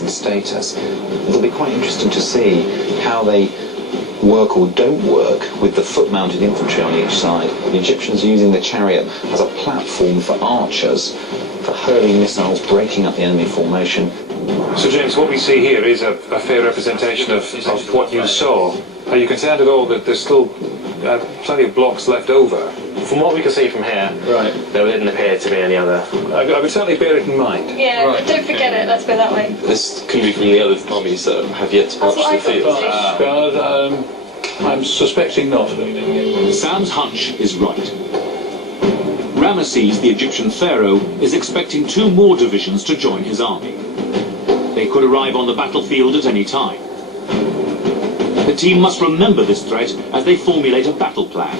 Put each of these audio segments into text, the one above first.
and status. It'll be quite interesting to see how they work or don't work with the foot-mounted infantry on each side. The Egyptians are using the chariot as a platform for archers, for hurling missiles, breaking up the enemy formation. So James, what we see here is a fair representation of what you saw. Are you concerned at all that there's still plenty of blocks left over? From what we can see from here, right, there didn't appear to be any other. I would certainly bear it in mind. Yeah, right. Don't forget it, let's go that way. This could be from the other armies that have yet to march to the field. I'm suspecting not. Sam's hunch is right. Ramesses, the Egyptian pharaoh, is expecting 2 more divisions to join his army. They could arrive on the battlefield at any time. The team must remember this threat as they formulate a battle plan.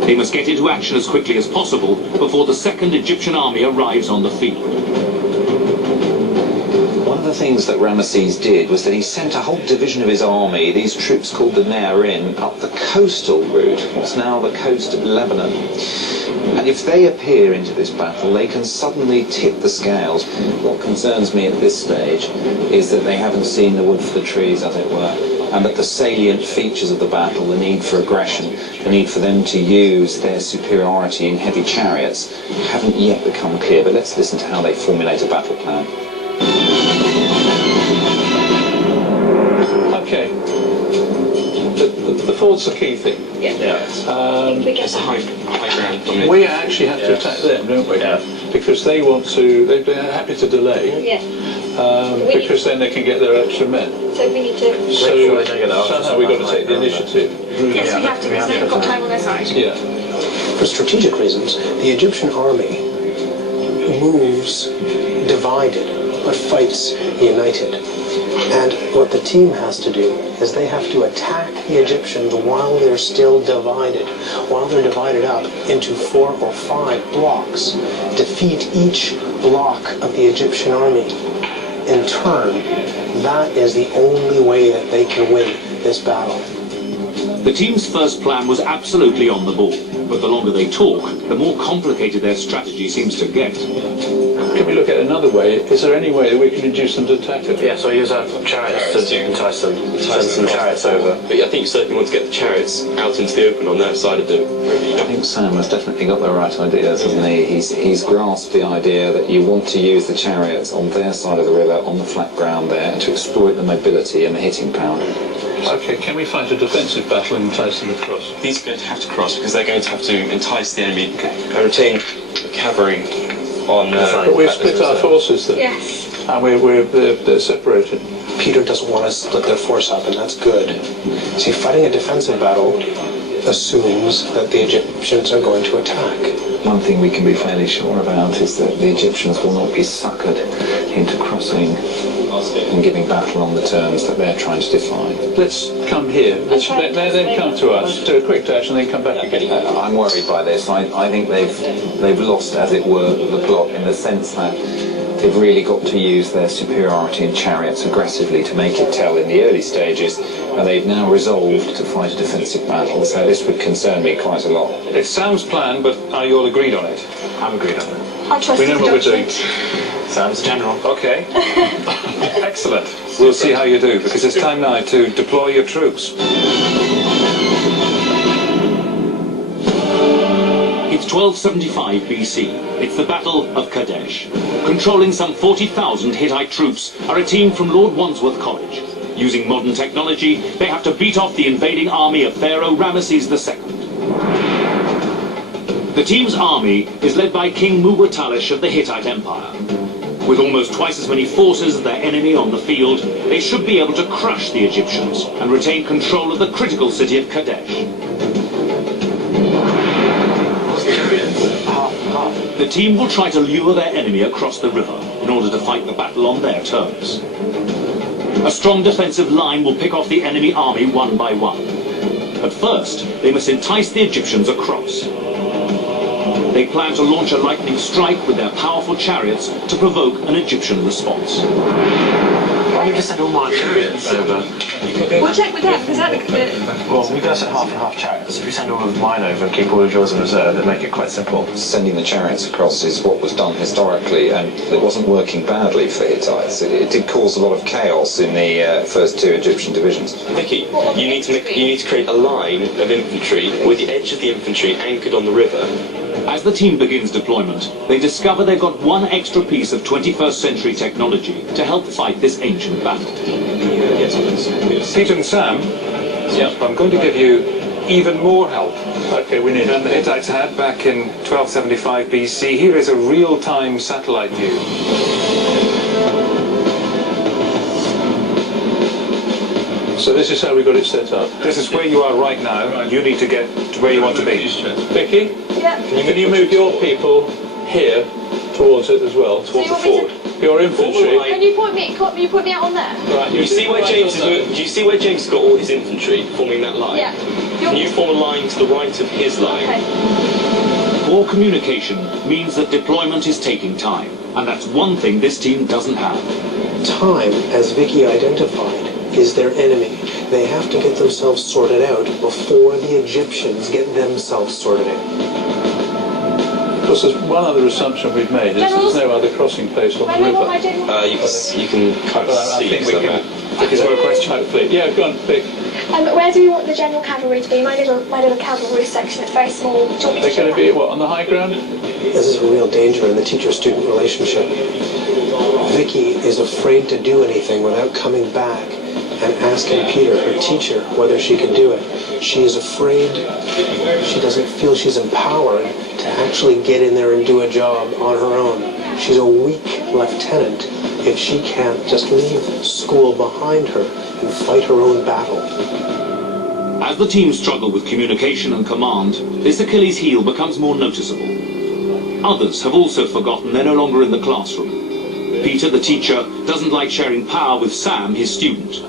They must get into action as quickly as possible before the second Egyptian army arrives on the field. One of the things that Ramesses did was that he sent a whole division of his army, these troops called the Ne'arim, up the coastal route, what's now the coast of Lebanon. And if they appear into this battle, they can suddenly tip the scales. What concerns me at this stage is that they haven't seen the wood for the trees, as it were, and that the salient features of the battle, the need for aggression, the need for them to use their superiority in heavy chariots, haven't yet become clear. But let's listen to how they formulate a battle plan. Okay. The ford's the key thing. Yeah. It's a high ground. We actually have to attack them, don't we? Yeah. Because they want to. They'd be happy to delay. Yeah. Because then they can get their extra men. So we need to... So sure they don't get that somehow we've got to take the initiative. Yes, we have to, because they've got time on their side. Yeah. For strategic reasons, the Egyptian army moves divided, but fights united. And what the team has to do is they have to attack the Egyptians while they're still divided, while they're divided up into 4 or 5 blocks, defeat each block of the Egyptian army in turn. That is the only way that they can win this battle. The team's first plan was absolutely on the ball, but the longer they talk, the more complicated their strategy seems to get. Can we look at another way? Is there any way that we can induce them to attack it? Yeah, so use our chariots to entice them. Send some chariots over. But I think you certainly want to get the chariots out into the open on their side of the river. I think Sam has definitely got the right ideas, hasn't he? He's grasped the idea that you want to use the chariots on their side of the river, on the flat ground there, to exploit the mobility and the hitting power. Okay, can we fight a defensive battle and entice them across? These are going to have to cross because they're going to have to entice the enemy and retain the cavalry on the But we've split our forces then. Yes. And they're separated. Peter doesn't want to split their force up, and that's good. See, fighting a defensive battle assumes that the Egyptians are going to attack. One thing we can be fairly sure about is that the Egyptians will not be suckered into crossing and giving battle on the terms that they're trying to define. Let's come here. Let them come to us, do a quick dash, and then come back again. I'm worried by this. I think they've lost, as it were, the plot, in the sense that they've really got to use their superiority in chariots aggressively to make it tell in the early stages, and they've now resolved to fight a defensive battle, so this would concern me quite a lot. It's Sam's plan, but are you all agreed on it? I'm agreed on it. I'll trust We know your what we're doing. judgment. Sam's general. Okay. Excellent. We'll see how you do, because it's time now to deploy your troops. It's 1275 BC. It's the Battle of Qadesh. Controlling some 40,000 Hittite troops are a team from Lord Wandsworth College. Using modern technology, they have to beat off the invading army of Pharaoh Ramesses II. The team's army is led by King Muwatallish of the Hittite Empire. With almost twice as many forces as their enemy on the field, they should be able to crush the Egyptians and retain control of the critical city of Qadesh. The team will try to lure their enemy across the river in order to fight the battle on their terms. A strong defensive line will pick off the enemy army one by one. But first, they must entice the Egyptians across. They plan to launch a lightning strike with their powerful chariots to provoke an Egyptian response. me just send all my chariots over. We'll check with them, because that Well, we're going to send half and half chariots. If we send all of mine over and keep all of yours in reserve, it'd make it quite simple. Sending the chariots across is what was done historically, and it wasn't working badly for the Hittites. It did cause a lot of chaos in the first two Egyptian divisions. Vicky, you need to create a line of infantry with the edge of the infantry anchored on the river. As the team begins deployment, they discover they've got one extra piece of 21st century technology to help fight this ancient battle. Peter and Sam, I'm going to give you even more help than the Hittites had back in 1275 BC. Here is a real-time satellite view. So this is how we got it set up. This is where you are right now. You need to get to where you want to be. Vicky, Yeah. can you move your people here towards it as well, towards the fort? Your infantry. Can you point me out on there? Right, You see where James is? Do you see where James has got all his infantry forming that line? Yeah. Can you form a line to the right of his line? Okay. Poor communication means that deployment is taking time, and that's one thing this team doesn't have. Time, as Vicky identified, is their enemy. They have to get themselves sorted out before the Egyptians get themselves sorted out. Of course, there's one other assumption we've made, is there's no other crossing place on the Can I know what my river. general... You can kind of I see think we some of can. that. Is there a question? Hopefully. Yeah, go on, Vic. where do we want the general cavalry to be? My little cavalry section, it's very small. Do you want me They're to going show to be, that? what, on the high ground? This is a real danger in the teacher-student relationship. Vicky is afraid to do anything without coming back and asking Peter, her teacher, whether she can do it. She is afraid, she doesn't feel she's empowered to actually get in there and do a job on her own. She's a weak lieutenant if she can't just leave school behind her and fight her own battle. As the team struggle with communication and command, this Achilles heel becomes more noticeable. Others have also forgotten they're no longer in the classroom. Peter, the teacher, doesn't like sharing power with Sam, his student.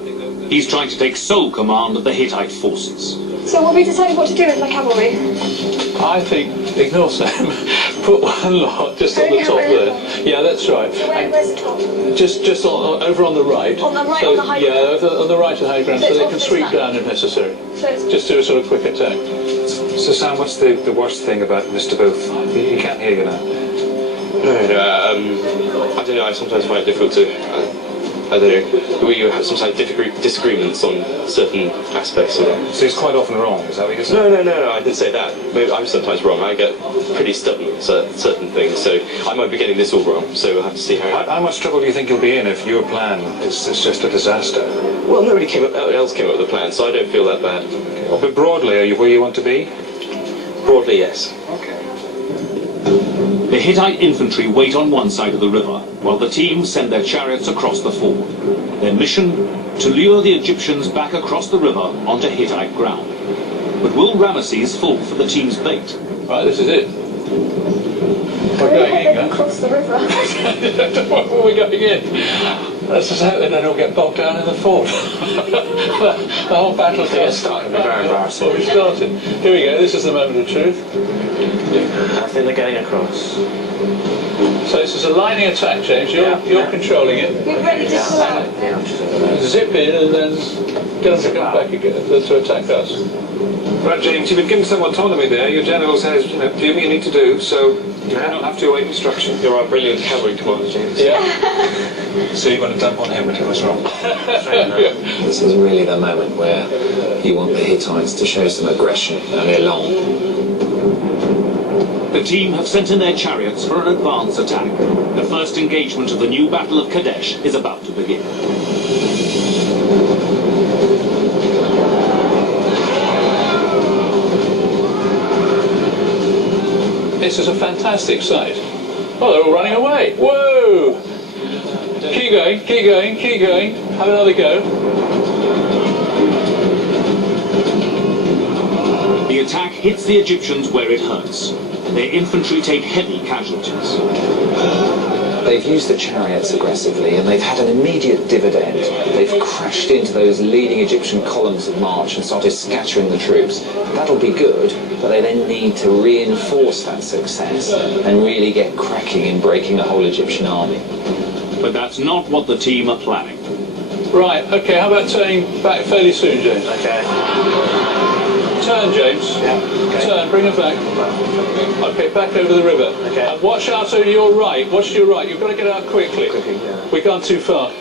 He's trying to take sole command of the Hittite forces. So what we decided what to do with my cavalry? I think, ignore Sam, put one lot just on the top there. Yeah, that's right. Where's the top? Just over on the right. On the right, So, on the high yeah, ground? on the right of the high ground, So so it's they off can this sweep map? down if necessary. So it's... Just do a sort of quick attack. So Sam, what's the worst thing about Mr. Booth? He can't hear you now. No, I don't know. I sometimes find it difficult to. I don't know. We have sometimes disagreements on certain aspects of it. So he's quite often wrong. Is that what you're saying? No. I didn't say that. Maybe I'm sometimes wrong. I get pretty stubborn at certain things, so I might be getting this all wrong. So we'll have to see how. How much trouble do you think you'll be in if your plan is just a disaster? Well, nobody else came up with a plan, so I don't feel that bad. But broadly, are you where you want to be? Broadly, yes. The Hittite infantry wait on one side of the river, while the team send their chariots across the ford. Their mission? To lure the Egyptians back across the river onto Hittite ground. But will Ramesses fall for the team's bait? Right, this is it. We're going in, huh? Across the river. We're going in. Let's just hope they don't all get bogged down in the fort. The whole battle's going to start. It'll be very embarrassing. Well, we started. Here we go. This is the moment of truth. I think they're getting across. So this is a lining attack, James. You're controlling it. We're ready to pull out. Zip in and then get them to come back again to attack us. Right, James, you've been given some autonomy there. Your general says, do what you need to do, so you don't have to await instruction. You're our brilliant cavalry commander, James. Yeah. So you're going to dump on him and tell us wrong. This is really the moment where you want the Hittites to show some aggression and elan. The team have sent in their chariots for an advance attack. The first engagement of the new Battle of Qadesh is about to begin. This is a fantastic sight. Oh, they're all running away. Whoa! Keep going, keep going, keep going. Have another go. The attack hits the Egyptians where it hurts. Their infantry take heavy casualties. They've used the chariots aggressively and they've had an immediate dividend. They've crashed into those leading Egyptian columns of march and started scattering the troops. That'll be good, but they then need to reinforce that success and really get cracking in breaking the whole Egyptian army. But that's not what the team are planning. Right, okay, how about turning back fairly soon, James? Okay. Turn, James. Yeah. Okay. Turn, bring us back. Okay, back over the river. Okay. And watch out to your right. Watch to your right. You've got to get out quickly. Quickly, yeah. We've gone too far.